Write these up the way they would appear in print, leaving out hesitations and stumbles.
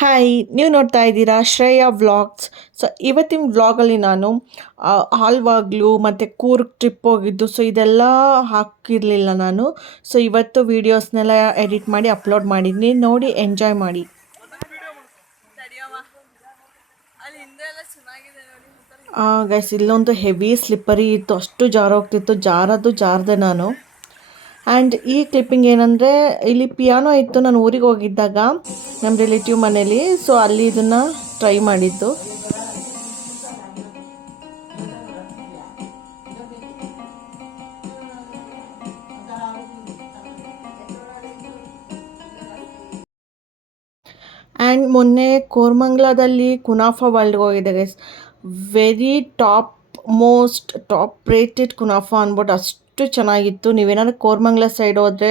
Hi, ನೀವು ನೋಡ್ತಾ ಇದ್ದೀರಾ ಶ್ರೇಯಾ ವ್ಲಾಗ್ಸ್. ಸೊ ಇವತ್ತಿನ ವ್ಲಾಗಲ್ಲಿ ನಾನು ಆಲ್ವಾಗ್ಲು ಮತ್ತು ಕೂರ್ಗ್ ಟ್ರಿಪ್ ಹೋಗಿದ್ದು. ಸೊ ಇದೆಲ್ಲ ಹಾಕಿರಲಿಲ್ಲ ನಾನು. ಸೊ ಇವತ್ತು ವೀಡಿಯೋಸ್ನೆಲ್ಲ ಎಡಿಟ್ ಮಾಡಿ ಅಪ್ಲೋಡ್ ಮಾಡಿದ್ದೀನಿ, ನೋಡಿ ಎಂಜಾಯ್ ಮಾಡಿ. ಗೈಸ್, ಇಲ್ಲೊಂದು ಹೆವಿ ಸ್ಲಿಪ್ಪರಿ ಇತ್ತು, ಅಷ್ಟು ಜಾರೋಗ್ತಿತ್ತು, ಜಾರದೆ ನಾನು. ಆ್ಯಂಡ್ ಈ ಕ್ಲಿಪ್ಪಿಂಗ್ ಏನಂದರೆ, ಇಲ್ಲಿ ಪಿಯಾನೋ ಇತ್ತು, ನಾನು ಊರಿಗೆ ಹೋಗಿದ್ದಾಗ ನಮ್ಮ ರಿಲೇಟಿವ್ ಮನೇಲಿ. ಸೊ ಅಲ್ಲಿ ಇದನ್ನು ಟ್ರೈ ಮಾಡಿದ್ದು. ಆ್ಯಂಡ್ ಮೊನ್ನೆ ಕೋರ್ಮಂಗ್ಲಾದಲ್ಲಿ ಕುನಾಫಾ ವರ್ಲ್ಡ್ಗೆ ಹೋಗಿದೆ ಗೈಸ್. ವೆರಿ ಟಾಪ್ ರೇಟೆಡ್ ಕುನಾಫಾ ಅಂದ್ಬಿಟ್ಟು ಅಷ್ಟು ಚೆನ್ನಾಗಿತ್ತು. ನೀವೇನಾದ್ರು ಕೋರ್ಮಂಗ್ಲಾ ಸೈಡ್ ಹೋದರೆ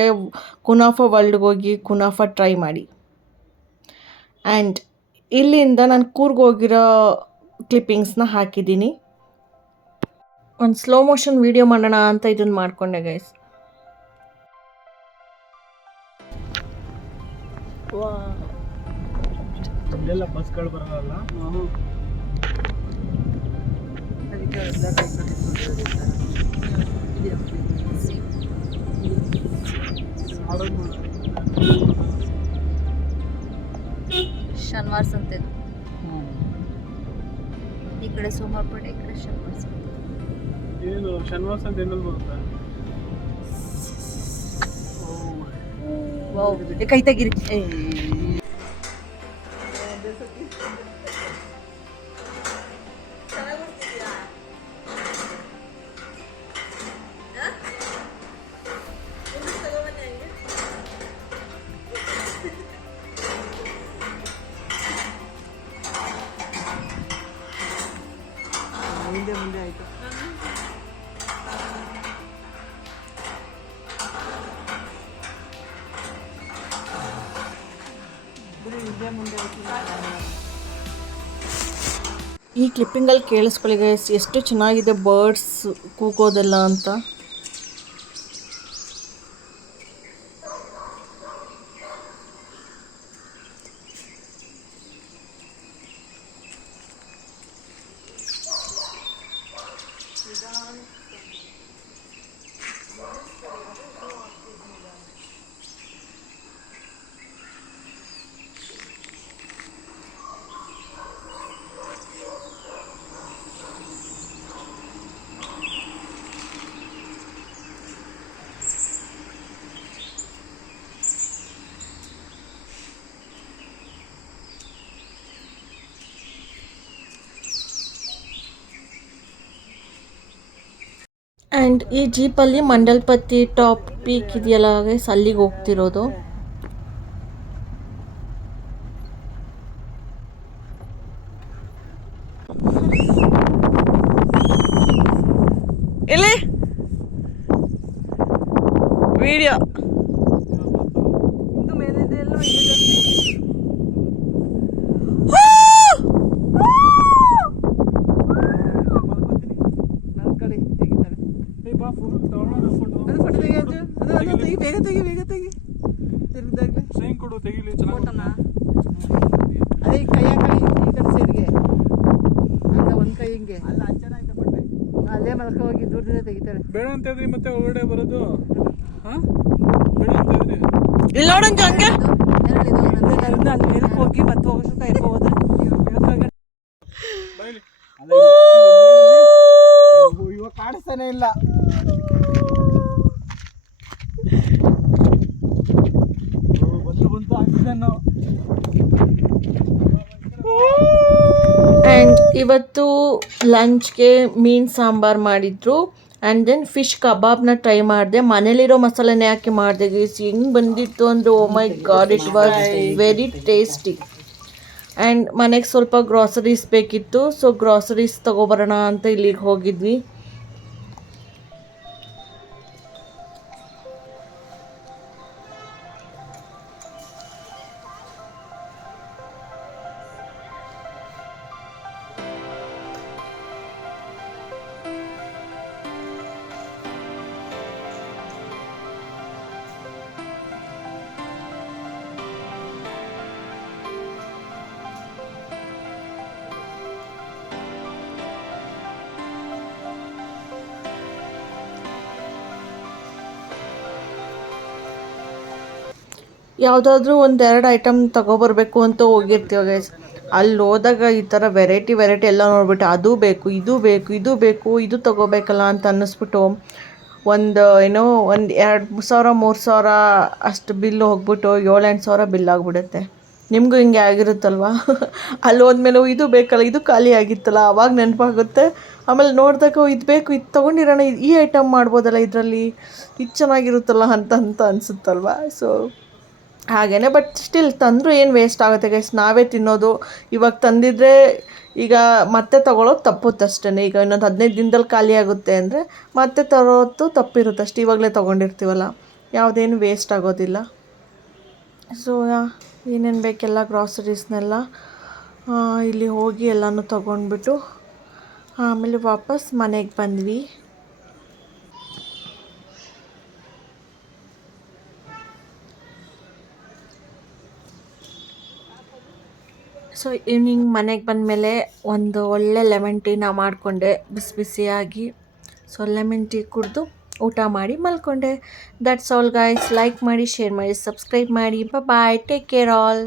ಕುನಾಫಾ ವರ್ಲ್ಡ್ಗೆ ಹೋಗಿ ಕುನಾಫಾ ಟ್ರೈ ಮಾಡಿ. ಆ್ಯಂಡ್ ಇಲ್ಲಿಂದ ನಾನು ಕೂರ್ಗ್ ಹೋಗಿರೋ ಕ್ಲಿಪ್ಪಿಂಗ್ಸ್ನ ಹಾಕಿದ್ದೀನಿ. ಒಂದು ಸ್ಲೋ ಮೋಷನ್ ವೀಡಿಯೋ ಮಾಡೋಣ ಅಂತ ಇದನ್ನು ಮಾಡಿಕೊಂಡೆ ಗೈಸ್. ಇಲ್ಲೆಲ್ಲ ಬಸ್ಗಳು ಬರೋಲ್ಲ. ಶನಿವಾರ ಸಂತೆ ಈ ಕಡೆ ಸೋಮವಾರ ಪೇಟೆ, ಈ ಕಡೆ ಶನಿವಾರ ಸಂತೆ. ಏನು ಶನಿವಾರ ಸಂತೆ ಎಲ್ಲಿ ಬರುತ್ತೆ? ಕೈ ತೆಗಿರಿ. ಮುಂದೆ ಆಯ್ತು. ಈ ಕ್ಲಿಪ್ಪಿಂಗಲ್ಲಿ ಕೇಳಿಸ್ಕೊಳ್ಳಿ ಗೈಸ್, ಎಷ್ಟು ಚೆನ್ನಾಗಿದೆ ಬರ್ಡ್ಸ್ ಕೂಗೋದೆಲ್ಲ ಅಂತ. ಆ್ಯಂಡ್ ಈ ಜೀಪಲ್ಲಿ ಮಂಡಲ್ಪತಿ ಟಾಪ್ ಪೀಕ್ ಇದೆಯಲ್ಲ ಗೈಸ್, ಅಲ್ಲಿಗೆ ಹೋಗ್ತಿರೋದು. ಇಲ್ಲಿ ವಿಡಿಯೋ ಅದೇ ಕೈ ಹಾಕಿ ಈ ಕಡೆ ಸೈಡ್ಗೆ ಹಂಗ ಒಂದು ಕೈ ಹಿಂಗೆ ಅಲ್ಲೇ ಮಲ್ಕ ಹೋಗಿ ದೂರದಿಂದ ತೆಗಿತಾರೆ. ಬೇಡ ಅಂತ ಇದ್ರಿ ಮತ್ತೆ ಒಳಗಡೆ ಬರೋದು. ಬೇಡ ಅಂತ ಇದ್ರಿ ಇಲ್ಲಿ ನೋಡಂಜ ಹಂಗೆ ಅಲ್ಲಿ ಹೋಗಿ ಮತ್ತೆ ಹೋಗೋಷ್ಟು ಇರ್ಬೋದು. ಇವಾಗ ಕಾಣಿಸ್ತಾನೆ ಇಲ್ಲ. ಬಂತು ಆಕ್ಸಿಜನ್. ಆ್ಯಂಡ್ ಇವತ್ತು ಲಂಚ್ಗೆ ಮೀನು ಸಾಂಬಾರು ಮಾಡಿದ್ರು. ಆ್ಯಂಡ್ ದೆನ್ ಫಿಶ್ ಕಬಾಬ್ನ ಟ್ರೈ ಮಾಡಿದೆ. ಮನೇಲಿರೋ ಮಸಾಲೆನೇ ಹಾಕಿ ಮಾಡಿದೆ ಗೈಸ್. ಹೆಂಗೆ ಬಂದಿತ್ತು ಅಂದರೆ oh my god, it was very tasty. And ಮನೆಗೆ ಸ್ವಲ್ಪ ಗ್ರಾಸರೀಸ್ ಬೇಕಿತ್ತು. ಸೊ ಗ್ರಾಸರೀಸ್ ತೊಗೊಬರೋಣ ಅಂತ ಇಲ್ಲಿಗೆ ಹೋಗಿದ್ವಿ. ಯಾವುದಾದ್ರೂ ಒಂದೆರಡು ಐಟಮ್ ತೊಗೊಬರ್ಬೇಕು ಅಂತ ಹೋಗಿರ್ತೀವಿ ಗೈಸ್. ಅಲ್ಲಿ ಹೋದಾಗ ಈ ಥರ ವೆರೈಟಿ ಎಲ್ಲ ನೋಡ್ಬಿಟ್ಟು ಅದು ಬೇಕು ಇದು ಬೇಕು ಇದು ಬೇಕು ಇದು ತೊಗೋಬೇಕಲ್ಲ ಅಂತ ಅನ್ನಿಸ್ಬಿಟ್ಟು ಒಂದು 2,000 3,000 ಅಷ್ಟು ಬಿಲ್ ಹೋಗ್ಬಿಟ್ಟು 7-8 ಸಾವಿರ ಬಿಲ್ ಆಗಿಬಿಡುತ್ತೆ. ನಿಮಗೂ ಹಿಂಗೆ ಆಗಿರುತ್ತಲ್ವ? ಅಲ್ಲಿ ಹೋದ್ಮೇಲೆ ಇದು ಬೇಕಲ್ಲ, ಇದು ಖಾಲಿ ಆಗಿತ್ತಲ್ಲ, ಆವಾಗ ನೆನಪಾಗುತ್ತೆ. ಆಮೇಲೆ ನೋಡಿದಾಗ ಇದು ಬೇಕು, ಇದು ತೊಗೊಂಡಿರೋಣ, ಈ ಐಟಮ್ ಮಾಡ್ಬೋದಲ್ಲ ಇದರಲ್ಲಿ, ಇದು ಚೆನ್ನಾಗಿರುತ್ತಲ್ಲ ಅಂತ ಅನಿಸುತ್ತಲ್ವ? ಸೊ ಹಾಗೇ. ಬಟ್ ಸ್ಟಿಲ್ ತಂದರೂ ಏನು ವೇಸ್ಟ್ ಆಗುತ್ತೆ ಗೈಸ್, ನಾವೇ ತಿನ್ನೋದು. ಇವಾಗ ತಂದಿದ್ರೆ ಈಗ ಮತ್ತೆ ತೊಗೊಳೋದು ತಪ್ಪುತ್ತಷ್ಟೇ. ಈಗ ಇನ್ನೊಂದು 15 ದಿನದಲ್ಲಿ ಖಾಲಿ ಆಗುತ್ತೆ ಅಂದರೆ ಮತ್ತೆ ತರೋದು ತಪ್ಪಿರುತ್ತೆ ಅಷ್ಟೇ. ಇವಾಗಲೇ ತೊಗೊಂಡಿರ್ತೀವಲ್ಲ, ಯಾವುದೇನು ವೇಸ್ಟ್ ಆಗೋದಿಲ್ಲ. ಸೊ ಏನೇನು ಬೇಕೆಲ್ಲ ಗ್ರಾಸರೀಸ್ನೆಲ್ಲ ಇಲ್ಲಿ ಹೋಗಿ ಎಲ್ಲನೂ ತೊಗೊಂಡ್ಬಿಟ್ಟು ಆಮೇಲೆ ವಾಪಸ್ ಮನೆಗೆ ಬಂದ್ವಿ. ಸೊ ಈವ್ನಿಂಗ್ ಮನೆಗೆ ಬಂದಮೇಲೆ ಒಂದು ಒಳ್ಳೆ ಲೆಮನ್ ಟೀನ ಮಾಡಿಕೊಂಡೆ ಬಿಸಿ ಬಿಸಿಯಾಗಿ. ಸೊ ಲೆಮನ್ ಟೀ ಕುಡಿದು ಊಟ ಮಾಡಿ ಮಲ್ಕೊಂಡೆ. That's all guys. ಲೈಕ್ ಮಾಡಿ, ಶೇರ್ ಮಾಡಿ, ಸಬ್ಸ್ಕ್ರೈಬ್ ಮಾಡಿ. Bye, take care all.